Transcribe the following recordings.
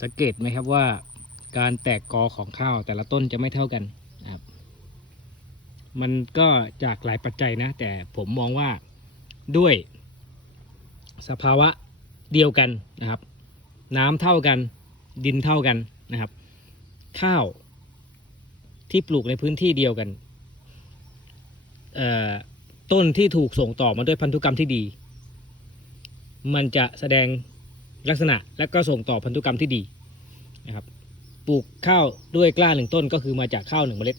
สังเกตไหมครับว่าการแตกกอของข้าวแต่ละต้นจะไม่เท่ากันครับ มันก็จากหลายปัจจัยนะ แต่ผมมองว่าด้วยสภาวะเดียวกันนะครับ น้ำเท่ากันดินเท่ากันนะครับ ข้าวที่ปลูกในพื้นที่เดียวกันต้นที่ถูกส่งต่อมาด้วยพันธุกรรมที่ดี มันจะแสดง ลักษณะและก็ส่งต่อพันธุกรรมที่ดีนะครับปลูกข้าวด้วยกล้าหนึ่งต้นก็คือมาจากข้าวหนึ่งเมล็ด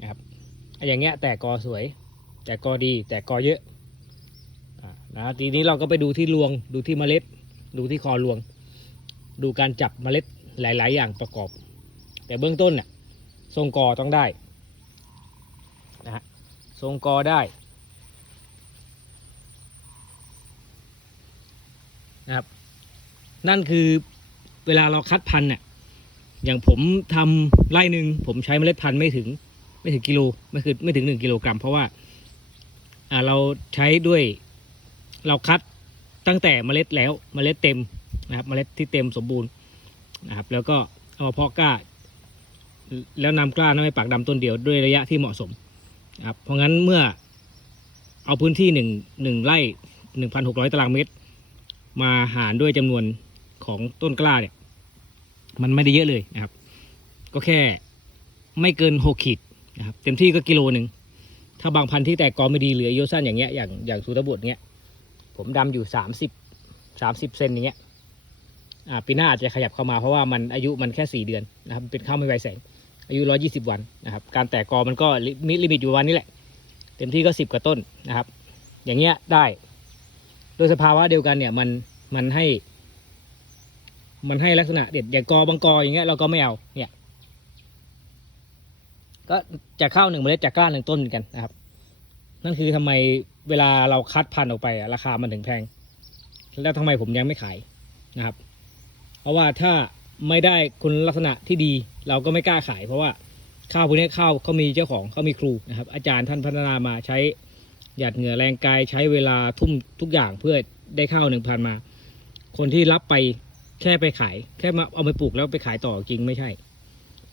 นะครับอย่างเงี้ยแต่กอสวย แต่กอดีแต่กอเยอะนะทีนี้เราก็ไปดูที่รวงดูที่เมล็ด ดูที่คอรวง ดูการจับเมล็ดหลาย ๆ อย่างประกอบ แต่เบื้องต้นเนี่ยทรงกอต้องได้นะฮะทรงกอได้นะครับ นั่นคือเวลาเราคัดพันธุ์เนี่ยอย่างผมทำไร่หนึ่งผมใช้เมล็ดพันธุ์ไม่ถึง ไม่ถึงกิโลไม่คือไม่ถึงหนึ่งกิโลกรัมเพราะว่าอ่าเราใช้ด้วยเราคัดตั้งแต่เมล็ดแล้วเมล็ดเต็มนะครับ เมล็ดที่เต็มสมบูรณ์นะครับ แล้วก็เอามาเพาะกล้า แล้วนำกล้านั้นไปปักดำต้นเดียวด้วยระยะที่เหมาะสมนะครับเพราะงั้นเมื่อเอาพื้นที่หนึ่งหนึ่งไร่หนึ่งพันหกร้อยตารางเมตร มาหารด้วยจำนวน ของต้นกล้าเนี่ย มันไม่ได้เยอะเลยนะครับ ก็แค่ไม่เกินหกขีดนะครับ เต็มที่ก็กิโลหนึ่งถ้าบางพันธุ์ที่แตกกอไม่ดีเหลืออายุสั้นอย่างเงี้ยอย่างอย่างสุตบุตรเงี้ยผมดำอยู่สามสิบสามสิบเซนอย่างเงี้ยอ่าปีหน้าอาจจะขยับเข้ามาเพราะว่ามันอายุมันแค่สี่เดือนนะครับ เป็นข้าวไม่ไวแสง อายุร้อยี่สิบวันนะครับ การแตกกอมันก็มิลิมิตอยู่วันนี้แหละ เต็มที่ก็สิบกว่าต้นนะครับ อย่างเงี้ยได้ โดยสภาวะเดียวกันเนี่ยมันมันให้ มันให้ลักษณะเด็ดอย่างกอบางกออย่างเงี้ยเราก็ไม่เอาเนี่ยก็จะเข้าหนึ่งเมล็ดจากก้านหนึ่งต้นเหมือนกันนะครับ นั่นคือทำไมเวลาเราคัดพันธุ์ออกไปราคามันถึงแพง แล้วทำไมผมยังไม่ขายนะครับ เพราะว่าถ้าไม่ได้คุณลักษณะที่ดี เราก็ไม่กล้าขาย เพราะว่าข้าวพวกนี้ข้าวเขามีเจ้าของเขามีครูนะครับ อาจารย์ท่านพัฒนามาใช้หยาดเหงื่อแรงกายใช้เวลาทุ่มทุกอย่างเพื่อได้ข้าวหนึ่งพันมา คนที่รับไป แค่ไปขาย แค่มาเอาไปปลูกแล้วไปขายต่อจริงไม่ใช่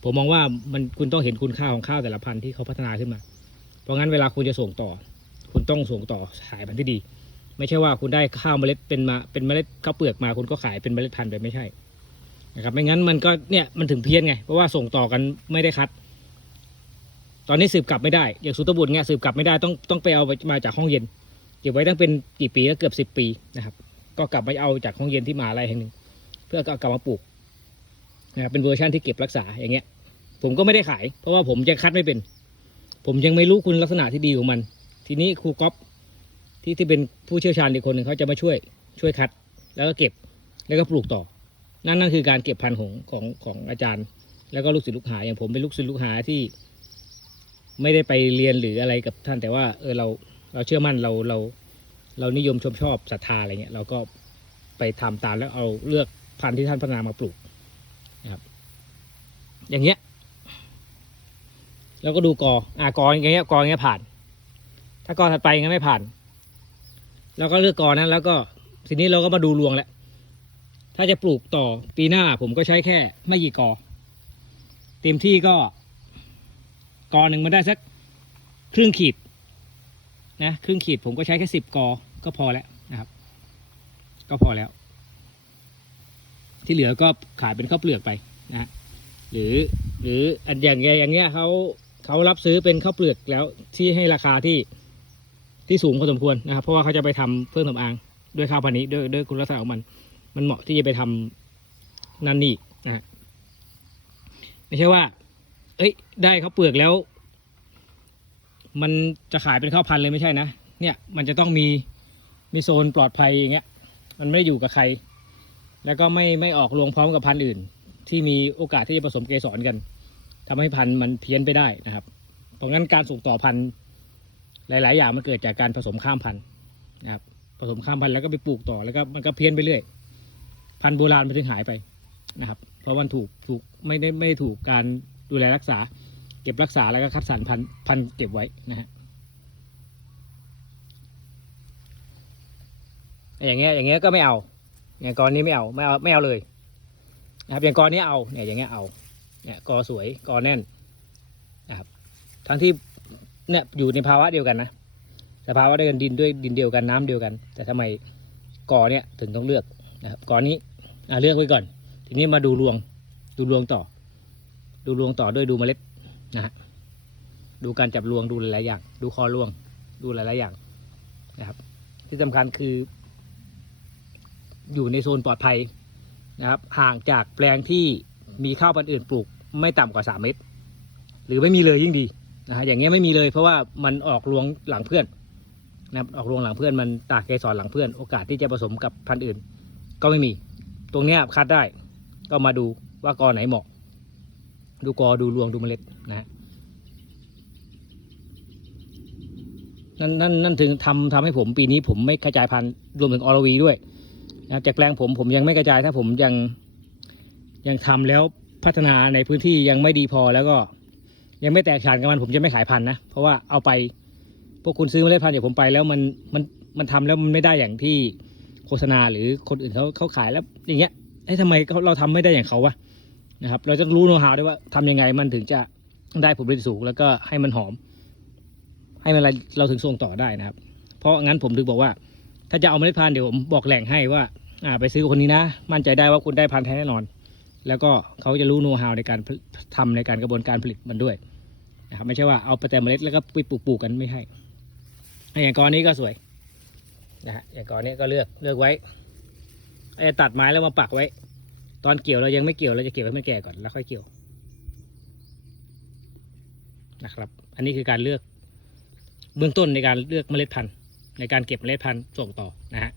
ผมมองว่ามันคุณต้องเห็นคุณค่าของข้าวแต่ละพันธุ์ที่เขาพัฒนาขึ้นมา เพราะงั้นเวลาคุณจะส่งต่อ คุณต้องส่งต่อสายพันธุ์ที่ดี ไม่ใช่ว่าคุณได้ข้าวเมล็ดเป็นมาเป็นเมล็ดข้าวเปลือกมาคุณก็ขายเป็นเมล็ดพันธุ์ไปไม่ใช่นะครับไม่งั้นมันก็เนี่ยมันถึงเพี้ยนไงเพราะว่าส่งต่อกันไม่ได้คัด ตอนนี้สืบกลับไม่ได้อย่างสุตบุตรเนี่ยสืบกลับไม่ได้ต้องต้องไปเอามาจากห้องเย็นเก็บไว้ตั้งเป็นกี่ปีก็เกือบสิบปีนะครับ ก็กลับไปเอาจากห้องเย็นที่มหาลัยแห่งหนึ่ง เพื่อก็เอากลับมาปลูกนะครับเป็นเวอร์ชันที่เก็บรักษาอย่างเงี้ย ผมก็ไม่ได้ขาย เพราะว่าผมยังคัดไม่เป็น ผมยังไม่รู้คุณลักษณะที่ดีของมัน ทีนี้ครูก๊อฟที่ที่เป็นผู้เชี่ยวชาญอีกคนหนึ่งเขาจะมาช่วยช่วยคัด แล้วก็เก็บแล้วก็ปลูกต่อ นั่นนั่นคือการเก็บพันธุ์ของของของอาจารย์ แล้วก็ลูกศิษย์ลูกหาอย่างผมเป็นลูกศิษย์ลูกหาที่ ไม่ได้ไปเรียนหรืออะไรกับท่านแต่ว่า เออเราเราเชื่อมั่นเราเรา เรานิยมชมชอบศรัทธาอะไรเงี้ยเราก็ไปทำตามแล้วเอาเลือก พันธุ์ที่ท่านพัฒนามาปลูกนะครับ อย่างเงี้ย แล้วก็ดูกออ่ากออย่างเงี้ยกออย่างเงี้ยผ่าน ถ้ากอถัดไปงั้นไม่ผ่าน แล้วก็เลือกกอนั้น แล้วก็ทีนี้เราก็มาดูรวงแล้วถ้าจะปลูกต่อปีหน้าผมก็ใช้แค่ไม่กี่กอ เต็มที่ก็กอหนึ่งมันได้สักครึ่งขีดนะครึ่งขีดผมก็ใช้แค่สิบกอก็พอแล้วนะครับ ก็พอแล้ว ที่เหลือก็ขายเป็นข้าวเปลือกไปนะหรือหรืออันอย่างเงี้ยอย่างเงี้ยเขาเขารับซื้อเป็นข้าวเปลือกแล้วที่ให้ราคาที่ที่สูงพอสมควรนะครับ เพราะว่าเขาจะไปทำเครื่องสำอางด้วยข้าวพันธุ์นี้ด้วยด้วยคุณลักษณะของมัน มันเหมาะที่จะไปทำนั่นนี่นะฮะไม่ใช่ว่า เอ้ย ได้ข้าวเปลือกแล้ว มันจะขายเป็นข้าวพันธุ์เลยไม่ใช่นะเนี่ย มันจะต้องมีมีโซนปลอดภัยอย่างเงี้ย มันไม่ได้อยู่กับใคร แล้วก็ไม่ไม่ออกรวงพร้อมกับพันธุ์อื่น ที่มีโอกาสที่จะผสมเกสรกันทำให้พันธุ์มันเพี้ยนไปได้นะครับ เพราะงั้นการส่งต่อพันธุ์หลาย ๆ อย่างมันเกิดจากการผสมข้ามพันธุ์นะครับผสมข้ามพันธุ์แล้วก็ไปปลูกต่อแล้วก็มันก็เพี้ยนไปเรื่อย พันธุ์โบราณมันถึงหายไปนะครับ เพราะมันถูกถูกไม่ได้ไม่ได้ถูกการดูแลรักษา เก็บรักษาแล้วก็คัดสรรพันธุ์พันธุ์เก็บไว้นะฮะอย่างเงี้ยอย่างเงี้ยก็ไม่เอา อย่างกรณีไม่เอาไม่เอาไม่เอาเลยนะครับอย่างกอนี้เอาเนี่ยอย่างเงี้ยเอาเนี่ยกอสวยกอแน่นนะครับทั้งที่เนี่ยอยู่ในภาวะเดียวกันนะสภาวะเดียวกันดินด้วยดินเดียวกันน้ำเดียวกัน แต่ทำไมกอเนี่ยถึงต้องเลือกนะครับกอนี้อะเลือกไว้ก่อน ทีนี้มาดูรวงดูรวงต่อ ดูรวงต่อด้วยดูเมล็ดนะฮะดูการจับรวงดูหลายๆอย่าง ดูคอรวงดูหลายๆอย่างนะครับ ที่สำคัญคือ อยู่ในโซนปลอดภัยนะครับห่างจากแปลงที่มีข้าวพันธุ์อื่นปลูกไม่ต่ำกว่าสามเมตร หรือไม่มีเลยยิ่งดีนะฮะอย่างเงี้ยไม่มีเลยเพราะว่ามันออกรวงหลังเพื่อนนะครับออกรวงหลังเพื่อนมันตากเกสรหลังเพื่อนโอกาสที่จะผสมกับพันธุ์อื่น ก็ไม่มี ตรงเนี้ยคัดได้ก็มาดูว่ากอไหนเหมาะ ดูกอดูรวงดูเมล็ดนะฮะนั่นนั่นนั่นถึงทำทำให้ผมปีนี้ผมไม่กระจายพันธุ์รวมถึงอรวีด้วย นะจากแปลงผมผมยังไม่กระจายถ้าผมยังยังทำแล้วพัฒนาในพื้นที่ยังไม่ดีพอแล้วก็ ยังไม่แตกฉานกับมันผมจะไม่ขายพันธุ์นะเพราะว่าเอาไปพวกคุณซื้อเมล็ดพันธุ์จากผมไปแล้วมันมันมันทำแล้วมันไม่ได้อย่างที่โฆษณาหรือคนอื่นเขาเขาขายแล้วอย่างเงี้ยเอ้ทำไมเขาเราทำไม่ได้อย่างเขาวะนะครับ เราจะรู้โน้ตหาด้วยว่าทำยังไงมันถึงจะได้ผลผลิตสูงแล้วก็ให้มันหอม ให้มันอะไรเราถึงส่งต่อได้นะครับ เพราะงั้นผมถึงบอกว่า ถ้าจะเอาเมล็ดพันธุ์เดี๋ยวผมบอกแหล่งให้ว่าอ่าไปซื้อคนนี้นะ มั่นใจได้ว่าคุณได้พันธุ์แท้แน่นอน แล้วก็เขาจะรู้โน้ตหาวในการทำในการกระบวนการผลิตมันด้วยนะครับไม่ใช่ว่าเอาไปแต่เมล็ดแล้วก็ไปปลูกปลูกกันไม่ใช่อย่างกรนี้ก็สวยนะฮะอย่างกรนี้ก็เลือกเลือกไว้ไอ้ตัดไม้แล้วมาปักไว้ ตอนเกี่ยวเรายังไม่เกี่ยวเราจะเกี่ยวให้มันแก่ก่อนแล้วค่อยเกี่ยวนะครับ อันนี้คือการเลือกเบื้องต้นในการเลือกเมล็ดพันธุ์ ในการเก็บเมล็ดพันธุ์ส่งต่อนะฮะ